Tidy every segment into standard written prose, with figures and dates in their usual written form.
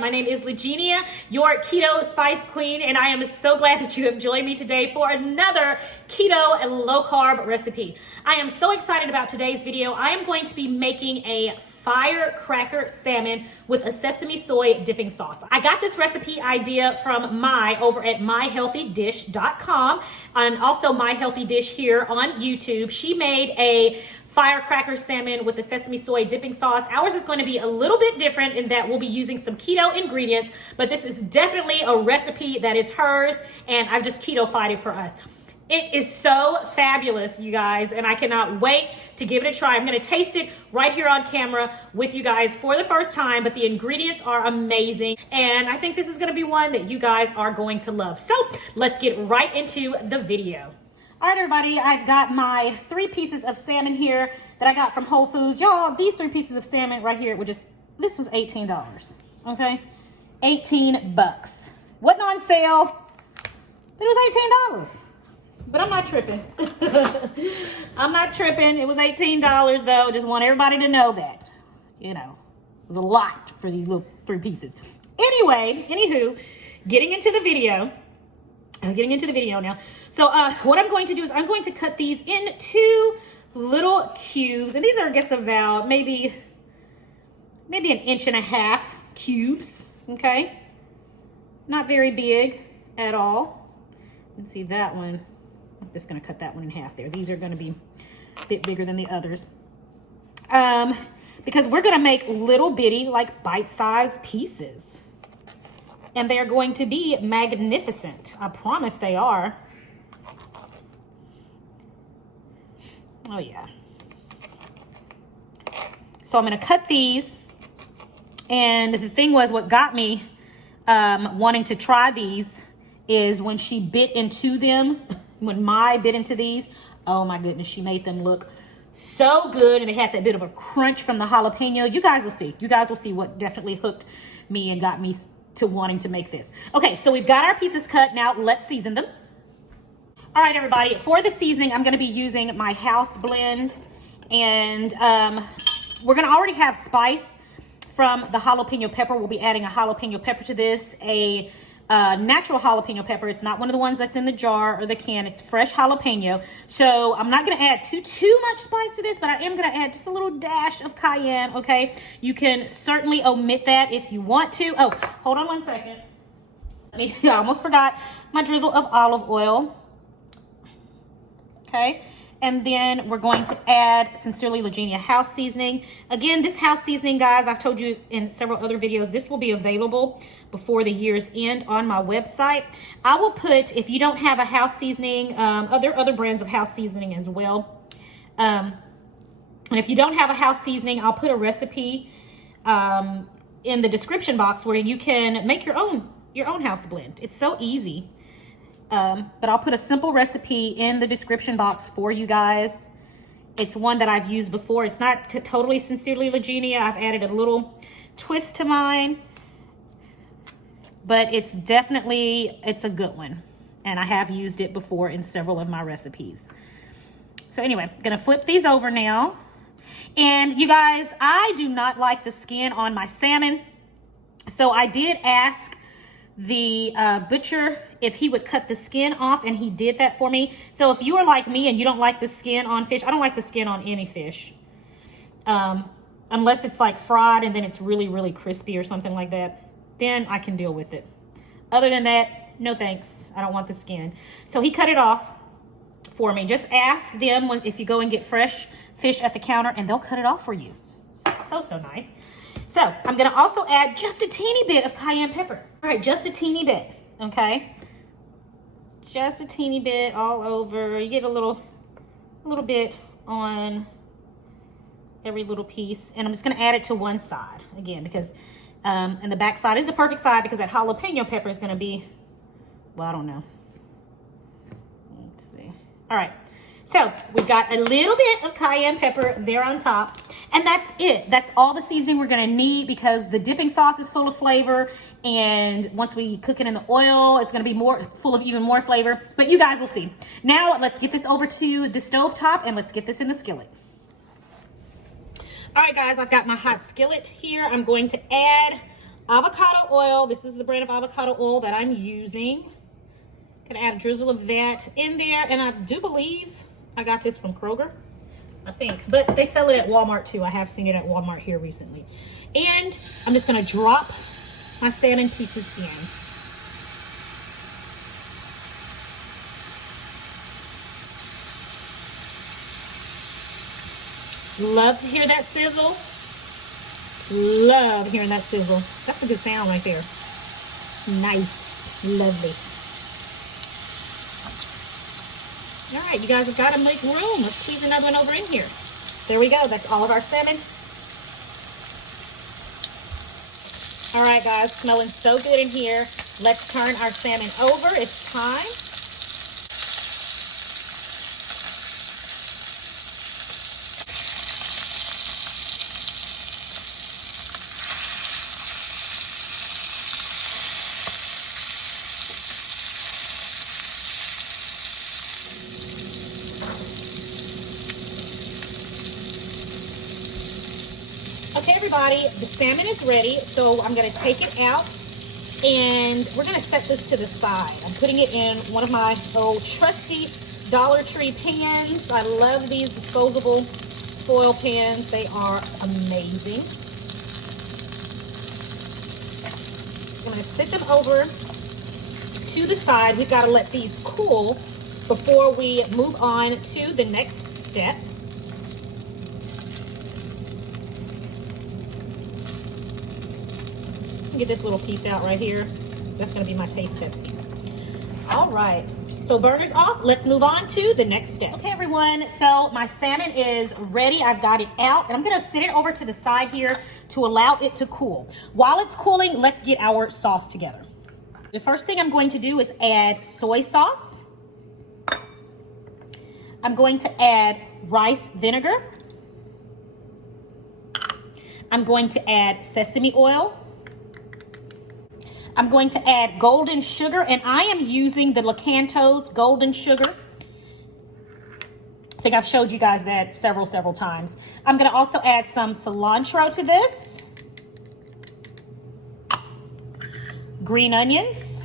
My name is Legenia, your keto spice queen, and I am so glad that you have joined me today for another keto and low carb recipe. I am so excited about today's video. I am going to be making a firecracker salmon with a sesame soy dipping sauce. I got this recipe idea from over at myhealthydish.com and also My Healthy Dish here on YouTube. She made a firecracker salmon with the sesame soy dipping sauce. Ours is going to be a little bit different in that we'll be using some keto ingredients, but this is definitely a recipe that is hers, and I've just keto-fied it for us. It is so fabulous, you guys, and I cannot wait to give it a try. I'm going to taste it right here on camera with you guys for the first time, but the ingredients are amazing, and I think this is going to be one that you guys are going to love. So let's get right into the video. All right, everybody, I've got my 3 pieces of salmon here that I got from Whole Foods. Y'all, these 3 pieces of salmon right here, this was $18, okay? 18 bucks. Wasn't on sale, but it was $18. But I'm not tripping. I'm not tripping. It was $18 though. Just want everybody to know that. You know, it was a lot for these little 3 pieces. Anywho, getting into the video now. So what I'm going to do is I'm going to cut these into little cubes. And these are, I guess, about maybe 1.5 inch cubes, okay? Not very big at all. Let's see that one. I'm just going to cut that one in half there. These are going to be a bit bigger than the others. Because we're going to make little bitty, like bite-sized pieces. And they're going to be magnificent. I promise they are. Oh, yeah. So I'm going to cut these. And the thing was, what got me wanting to try these is when she bit into them. When Mai bit into these, oh my goodness, she made them look so good, and they had that bit of a crunch from the jalapeno. You guys will see. You guys will see what definitely hooked me and got me to wanting to make this. Okay, so we've got our pieces cut. Now let's season them. All right, everybody. For the seasoning, I'm going to be using my house blend, and we're going to already have spice from the jalapeno pepper. We'll be adding a jalapeno pepper to this, a natural jalapeno pepper. It's not one of the ones that's in the jar or the can. It's fresh jalapeno. So I'm not going to add too much spice to this, but I am going to add just a little dash of cayenne, okay? You can certainly omit that if you want to. Oh, hold on one second. I almost forgot my drizzle of olive oil. Okay. And then we're going to add Sincerely Legenia house seasoning. Again, this house seasoning, guys, I've told you in several other videos, this will be available before the year's end on my website. I will put, if you don't have a house seasoning, other brands of house seasoning as well. And if you don't have a house seasoning, I'll put a recipe in the description box where you can make your own house blend. It's so easy. But I'll put a simple recipe in the description box for you guys. It's one that I've used before. It's not totally Sincerely Legenia. I've added a little twist to mine. But it's a good one. And I have used it before in several of my recipes. So anyway, I'm going to flip these over now. And you guys, I do not like the skin on my salmon. So I did ask the butcher if he would cut the skin off, and he did that for me. So if you are like me and you don't like the skin on fish, I don't like the skin on any fish, unless it's like fried and then it's really, really crispy or something like that, then I can deal with it. Other than that, no thanks. I don't want the skin. So he cut it off for me. Just ask them if you go and get fresh fish at the counter, and they'll cut it off for you. So nice. So I'm going to also add just a teeny bit of cayenne pepper. All right, just a teeny bit, okay? Just a teeny bit all over. You get a little bit on every little piece. And I'm just going to add it to one side, again, because, and the back side is the perfect side because that jalapeno pepper is going to be, well, I don't know. Let's see. All right. So we've got a little bit of cayenne pepper there on top, and that's it. That's all the seasoning we're gonna need because the dipping sauce is full of flavor, and once we cook it in the oil, it's gonna be full of even more flavor, but you guys will see. Now let's get this over to the stove top and let's get this in the skillet. All right, guys, I've got my hot skillet here. I'm going to add avocado oil. This is the brand of avocado oil that I'm using. Gonna add a drizzle of that in there, and I do believe I got this from Kroger, I think, but they sell it at Walmart too. I have seen it at Walmart here recently. And I'm just gonna drop my salmon pieces in. Love to hear that sizzle. Love hearing that sizzle. That's a good sound right there. Nice, lovely. All right, you guys have got to make room. Let's cheese another one over in here. There we go. That's all of our salmon. All right, guys, smelling so good in here. Let's turn our salmon over. It's time. Okay, everybody, the salmon is ready, so I'm going to take it out, and we're going to set this to the side. I'm putting it in one of my old trusty Dollar Tree pans. I love these disposable foil pans. They are amazing. I'm going to sit them over to the side. We've got to let these cool before we move on to the next step. Get this little piece out right here. That's going to be my taste test piece. All right, so burner's off. Let's move on to the next step. Okay, everyone, so my salmon is ready. I've got it out, and I'm going to sit it over to the side here to allow it to cool. While it's cooling, let's get our sauce together. The first thing I'm going to do is add soy sauce. I'm going to add rice vinegar. I'm going to add sesame oil. I'm going to add golden sugar, and I am using the Lakanto's golden sugar. I think I've showed you guys that several times. I'm going to also add some cilantro to this. Green onions.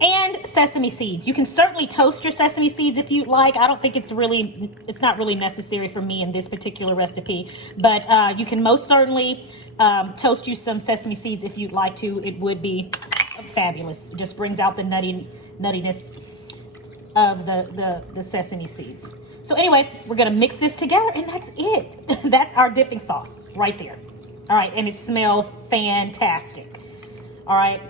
And sesame seeds. You can certainly toast your sesame seeds if you'd like. I don't think it's not really necessary for me in this particular recipe, but you can most certainly toast you some sesame seeds if you'd like to. It would be fabulous. It just brings out the nuttiness of the sesame seeds. So anyway, we're gonna mix this together, and that's it. That's our dipping sauce right there. All right, and it smells fantastic. All right.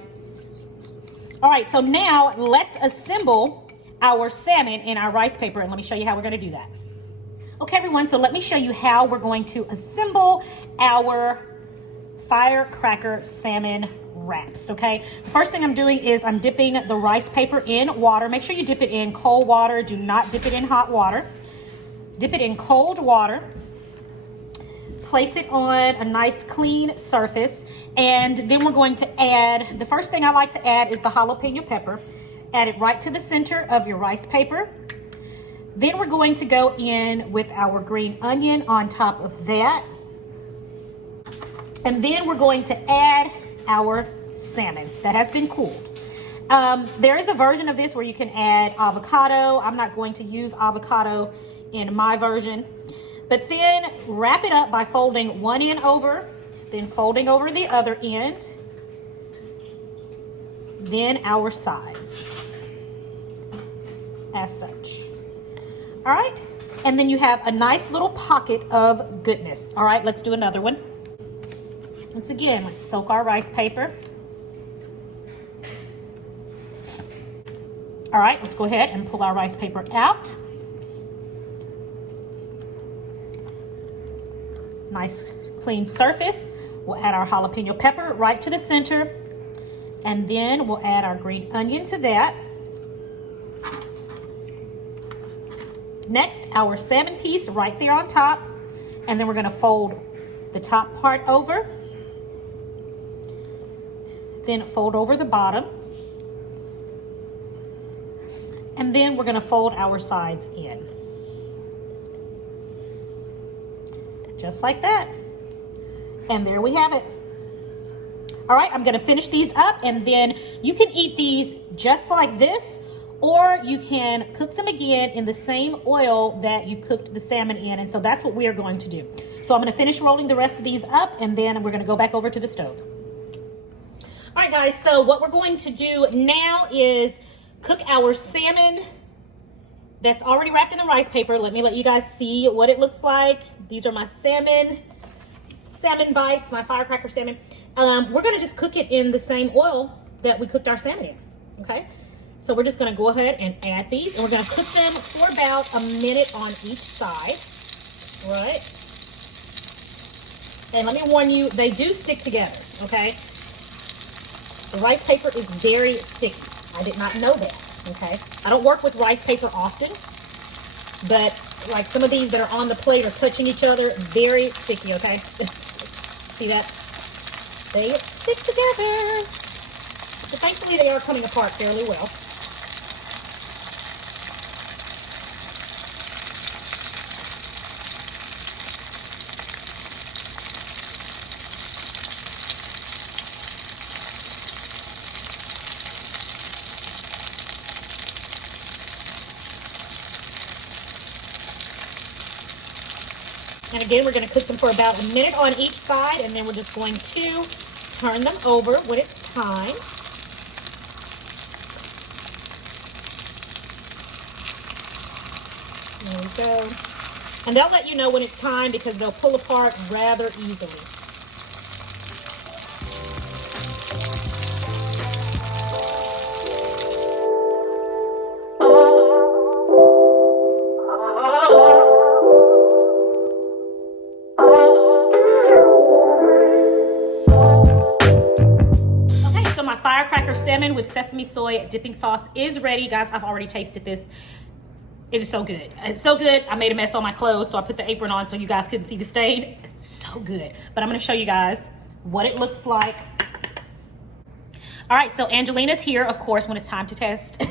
All right, so now let's assemble our salmon in our rice paper, and let me show you how we're going to do that. Okay, everyone, so let me show you how we're going to assemble our firecracker salmon wraps, okay? The first thing I'm doing is I'm dipping the rice paper in water. Make sure you dip it in cold water. Do not dip it in hot water. Dip it in cold water. Place it on a nice clean surface, and then we're going to add, the first thing I like to add is the jalapeno pepper. Add it right to the center of your rice paper. Then we're going to go in with our green onion on top of that. And then we're going to add our salmon that has been cooled. There is a version of this where you can add avocado. I'm not going to use avocado in my version. But then wrap it up by folding one end over, then folding over the other end, then our sides, as such. All right, and then you have a nice little pocket of goodness. All right, let's do another one. Once again, let's soak our rice paper. All right, let's go ahead and pull our rice paper out. Nice clean surface. We'll add our jalapeno pepper right to the center, and then we'll add our green onion to that. Next, our salmon piece right there on top, and then we're going to fold the top part over, then fold over the bottom, and then we're going to fold our sides in. Just like that. And there we have it. All right, I'm gonna finish these up, and then you can eat these just like this, or you can cook them again in the same oil that you cooked the salmon in. And so that's what we are going to do. So I'm gonna finish rolling the rest of these up, and then we're gonna go back over to the stove. All right, guys, so what we're going to do now is cook our salmon that's already wrapped in the rice paper. Let me let you guys see what it looks like. These are my salmon bites, my firecracker salmon. We're gonna just cook it in the same oil that we cooked our salmon in, okay? So we're just gonna go ahead and add these, and we're gonna cook them for about a minute on each side, right? And let me warn you, they do stick together, okay? The rice paper is very sticky. I did not know that, okay? I don't work with rice paper often, but like some of these that are on the plate are touching each other, very sticky, okay? See that? They stick together. So thankfully they are coming apart fairly well. And again, we're going to cook them for about a minute on each side, and then we're just going to turn them over when it's time. There we go. And they'll let you know when it's time because they'll pull apart rather easily. Firecracker salmon with sesame soy dipping sauce is ready. Guys, I've already tasted this. It is so good. It's so good. I made a mess on my clothes, so I put the apron on so you guys couldn't see the stain. It's so good. But I'm going to show you guys what it looks like. All right, so Angelina's here, of course, when it's time to taste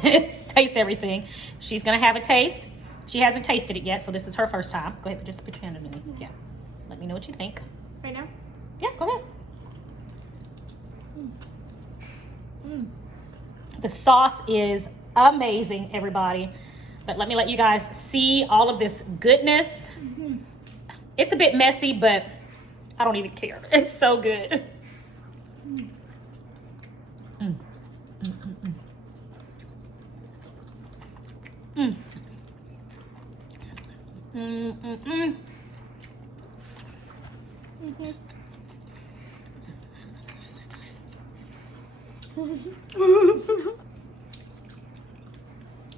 everything. She's going to have a taste. She hasn't tasted it yet, so this is her first time. Go ahead, just put your hand underneath. Yeah. Let me know what you think. Right now? Yeah, go ahead. The sauce is amazing, everybody. But let me let you guys see all of this goodness. It's a bit messy, but I don't even care. It's so good.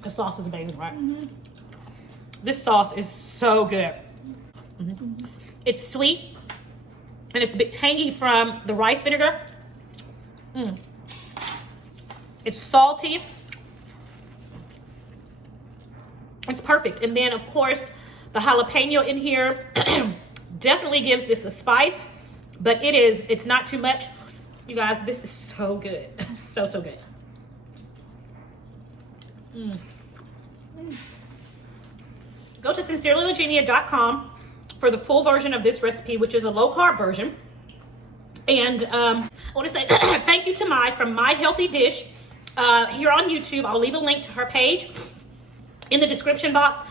The sauce is amazing, right? This sauce is so good. It's sweet and it's a bit tangy from the rice vinegar. It's salty. It's perfect. And then of course the jalapeno in here definitely gives this a spice, but it's not too much. You guys, this is so good. So good. Go to sincerelylegenia.com for the full version of this recipe, which is a low carb version. And I want to say thank you to Mai from My Healthy Dish here on YouTube. I'll leave a link to her page in the description box.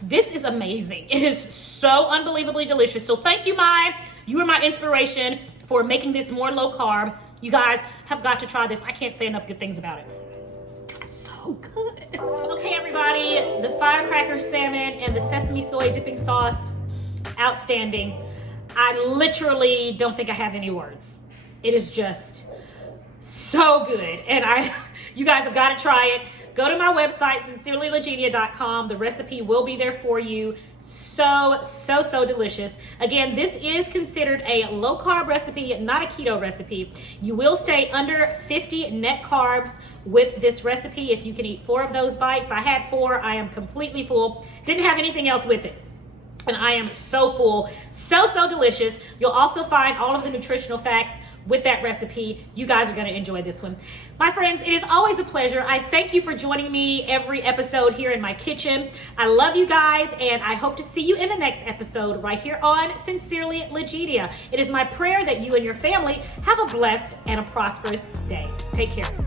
This is amazing. It is so unbelievably delicious. So thank you, Mai. You were my inspiration for making this more low carb. You guys have got to try this. I can't say enough good things about it. So good. Okay, everybody, the firecracker salmon and the sesame soy dipping sauce, outstanding. I literally don't think I have any words. It is just so good. And you guys have got to try it. Go to my website, sincerelylegenia.com. The recipe will be there for you. So delicious. Again, this is considered a low carb recipe, not a keto recipe. You will stay under 50 net carbs with this recipe if you can eat 4 of those bites. I had 4. I am completely full. Didn't have anything else with it. And I am so full. So delicious. You'll also find all of the nutritional facts with that recipe. You guys are going to enjoy this one. My friends, it is always a pleasure. I thank you for joining me every episode here in my kitchen. I love you guys, and I hope to see you in the next episode right here on Sincerely Legidia. It is my prayer that you and your family have a blessed and a prosperous day. Take care.